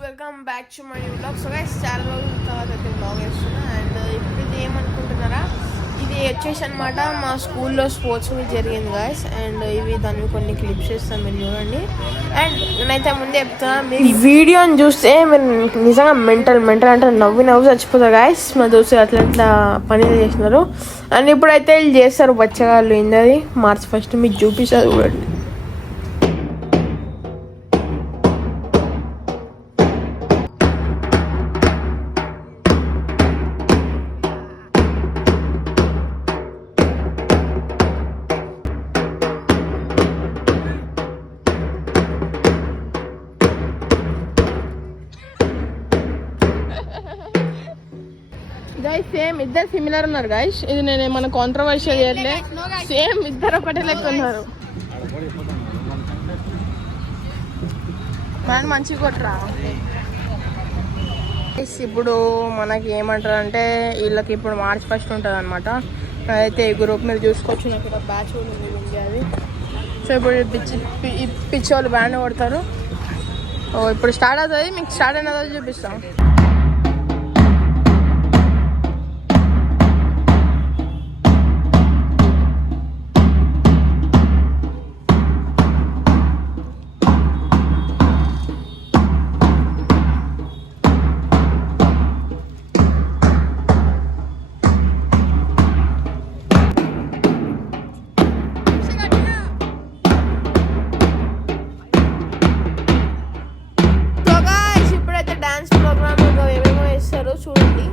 Welcome back to my new vlog. So guys చాలా రోజుల తర్వాత అయితే వ్లాగ్ వేస్తున్నా. అండ్ ఇప్పుడు ఇది ఏమనుకుంటున్నారా, ఇది వచ్చేసి అనమాట మా స్కూల్లో స్పోర్ట్స్ మీట్ జరిగింది గాయస్. అండ్ ఇవి దాన్ని కొన్ని క్లిప్స్ ఇస్తాను, మీరు చూడండి. అండ్ నేనైతే ముందే చెప్తున్నా, మీరు ఈ వీడియోని చూస్తే మీరు నిజంగా మెంటల్ అంటే నవ్వు చచ్చిపోతారు గాయస్. మా దోస్తులు అట్లా పనులు చేసినారు. అండ్ ఇప్పుడైతే వీళ్ళు చేస్తారు బచ్చగాళ్ళు. ఏంది March 1 మీకు చూపిస్తారు చూడండి. గైస్ సేమ్ ఇద్దరు సిమిలర్ ఉన్నారు గైస్. ఇది నేను ఏమన్నా కాంట్రవర్షియల్ చేయట్లే, సేమ్ ఇద్దరు ఒకటే లెక్క ఉన్నారు. మనం మంచిగా కొట్టరా. ఇప్పుడు మనకి ఏమంటారు అంటే వీళ్ళకి ఇప్పుడు March 1 ఉంటుంది అనమాట. అయితే ఈ గ్రూప్ మీరు చూసుకోవచ్చు, నాకు ఇక్కడ బ్యాచ్ కూడా ఉంది ఇండియాది. సో ఇప్పుడు పిచ్చి వాళ్ళు బ్యాండ్ కొడతారు. ఇప్పుడు స్టార్ట్ అవుతుంది, మీకు స్టార్ట్ అయిన రోజు చూపిస్తాం. చూడండి.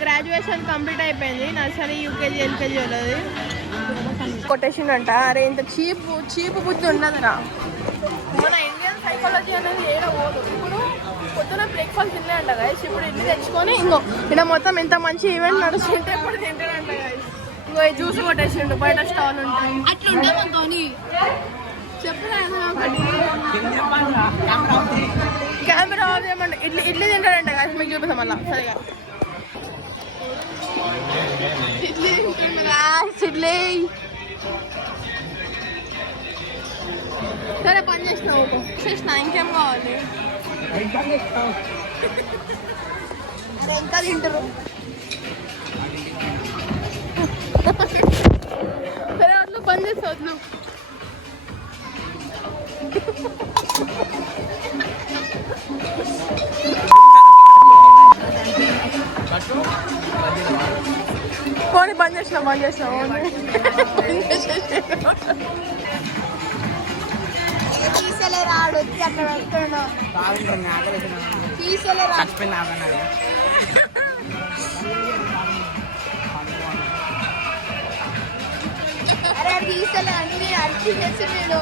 గ్రాడ్యుయేషన్ కంప్లీట్ అయిపోయింది. నర్సరీ, యూకేజీ, ఎల్కేజీ వాళ్ళది కొటేషన్ అంట. అరే ఇంత చీప్ బుద్ధి ఉన్నదిరా. మన ఇండియన్ సైకాలజీ అనేది ఏడ పోదు. ఇప్పుడు పొద్దున బ్రేక్ఫాస్ట్ తినే అంట గాయస్. ఇప్పుడు ఇల్లు తెచ్చుకొని ఇంకో ఇక్కడ మొత్తం ఇంత మంచి ఈవెంట్ నడుస్తుంటే ఇప్పుడు తింటాడంట గాయస్. ఇంకో జ్యూస్ కొట్టేసిండు, బయట స్టాల్ ఉంటాయి అట్లా చెప్పురా కెమెరా ఆఫ్ చేయమంటే ఇడ్లీ తింటాడంట గాయస్. మీకు చూపిస్తాం మళ్ళా సరిగా. ఇడ్లీ సరే పని చేసినా ఇంకేం కావాలి. అరే ఇంకా తింటారు. సరే అట్లు పని చేస్తావు అట్లు. పోనీ బంద్ చేసినావు తీసలే రాడు అక్కడ వస్తాడు. తీసలే అరే తీసలే అన్ని అర్జీ చేసి నేను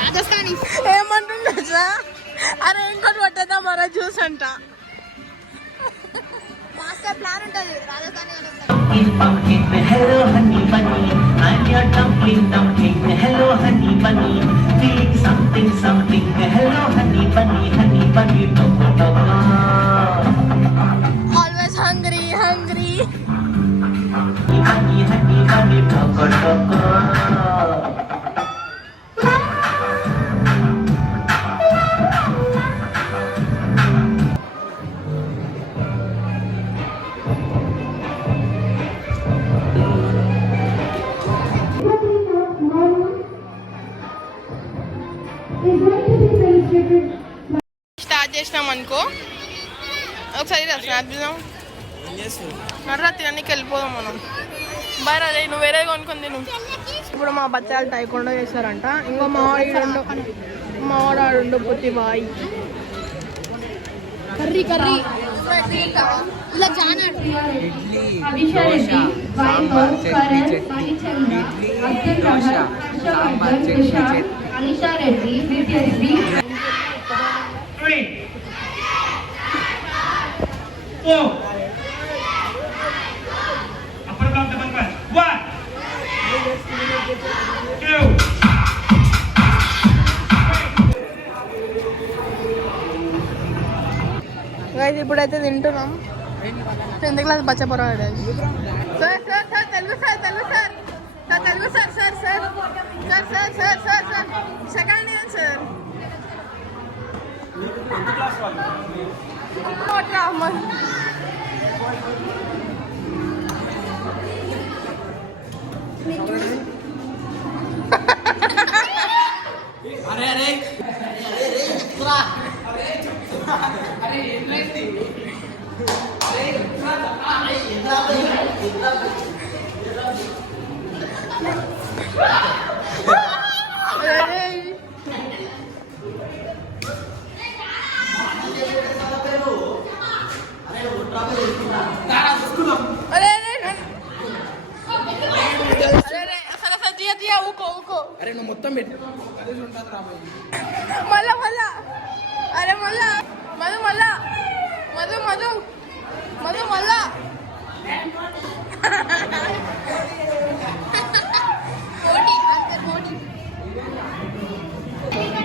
రాజస్థానీ ఏమంటుండ అరే ఇంకోటి పట్టేదా మన జ్యూస్ అంట మాస్టర్ ప్లాన్ ఉంటుంది రాజధాని Hello honey bunny, I'm your dumpling. Hello honey bunny, feeling something. Hello honey bunny, toco toco. Always hungry. Honey bunny, toco toco. Start చేసినాం అనుకో ఒకసారి స్నాప్ చేద్దాం నర్రా తినడానికి వెళ్ళిపోదాం మనం బాయ్ రా నువ్వు వేరే కొనుక్కొని తిను ఇప్పుడు మా బచ్చాలు టైకుండా చేస్తారంట ఇంకో మావాడు పొత్తి బాయ్ కర్రీ ఇలా జానా Anisha Reddy with your Three, four. Upper count double punch. 1, 2. Guys ఇప్పుడైతే తింటున్నాం 10th క్లాస్ బచ్చ పొరవాడు sir Telugu sir second year sir అరే నువ్వు మొత్తం పెట్టు మళ్ళా అరే మళ్ళా మధు మళ్ళా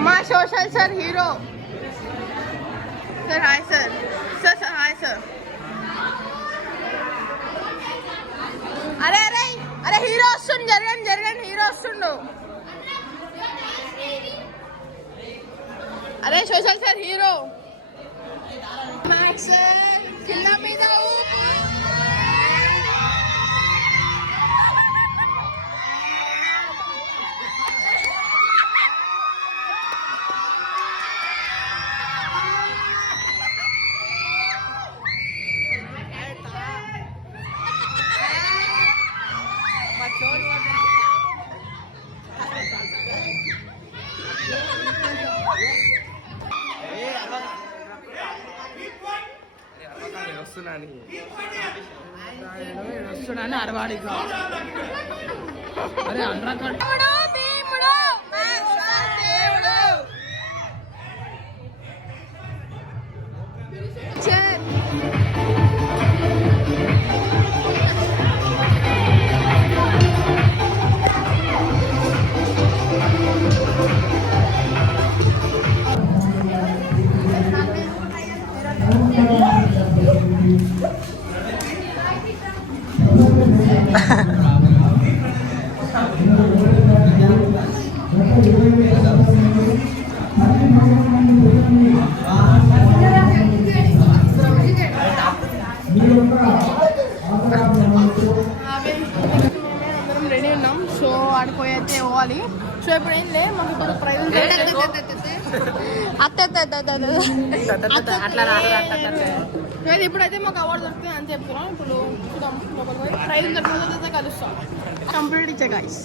మా social sir hero sir hi sir hi sir అరే హీరో వస్తుండు జరగండి హీరో వస్తుండు అరే సోషల్ సార్ హీరో కింద మీద వస్తున్నాను అరవాడి అరే అనరా రెడీ ఉన్నాం సో ఆడిపోయి అయితే పోవాలి సో ఇప్పుడు ఏం లేదు మాకు ఇప్పుడు ప్రైజ్ ఇప్పుడైతే మాకు అవార్డు దొరుకుతుంది అని చెప్తున్నాం ఇప్పుడు ప్రైజ్ దొరికితే కలుస్తాం కంప్లీట్ ఇచ్చే guys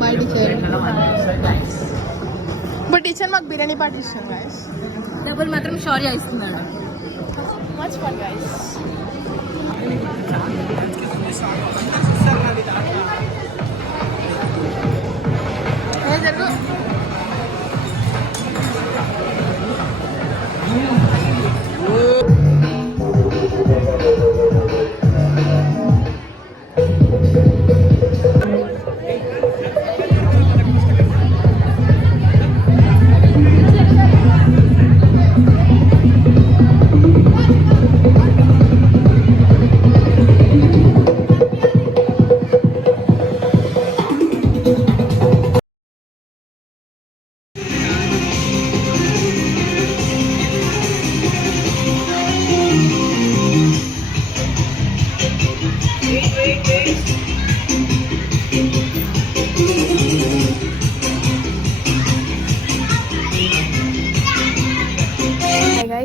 bye teacher but teacher మాకు బిర్యానీ పార్టీ ఇస్తాం గాయస్ డబ్బులు మాత్రం షారీ ఇస్తున్నాడు మచ్ ఫన్ గాయస్ జరుగు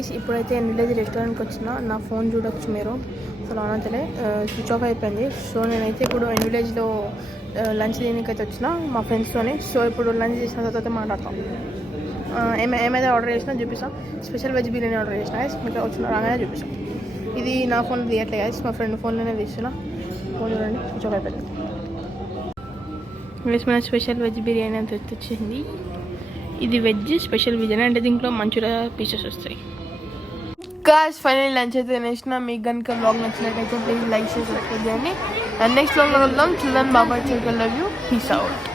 గైస్ ఇప్పుడైతే విలేజ్ రెస్టారెంట్కి వచ్చిన నా ఫోన్ చూడొచ్చు మీరు అసలు ఆనంతలే స్విచ్ ఆఫ్ అయిపోయింది. సో నేనైతే ఇప్పుడు విలేజ్లో లంచ్ తినకైతే వచ్చిన మా ఫ్రెండ్స్తోని. సో ఇప్పుడు లంచ్ చేసిన తర్వాత మాట్లాడతాం. ఏమైతే ఆర్డర్ చేసినా చూపిస్తాం. స్పెషల్ వెజ్ బిర్యానీ ఆర్డర్ చేసిన గైస్, మీకు వచ్చిన రాగానే చూపిస్తాం. ఇది నా ఫోన్ తీయట్లే గైస్, మా ఫ్రెండ్ ఫోన్లోనే తీస్తున్నా. ఫోన్ చూడండి స్విచ్ ఆఫ్ అయిపోయింది. వేసుకున్న స్పెషల్ వెజ్ బిర్యానీ అంత వచ్చింది. ఇది వెజ్ స్పెషల్ బిర్యానీ అంటే దీంట్లో మంచూరియా పీసెస్ వస్తాయి. గాయ్స్ ఫైనల్ లంచ్ అయితే తినేసిన. మీకు కనుక బ్లాగ్ నచ్చినట్లయితే ప్లీజ్ లైక్ చేసి సబ్స్క్రైబ్ చేయండి. అండ్ నెక్స్ట్ బ్లాగ్లో వెళ్దాం. Children Baba love you. Peace out.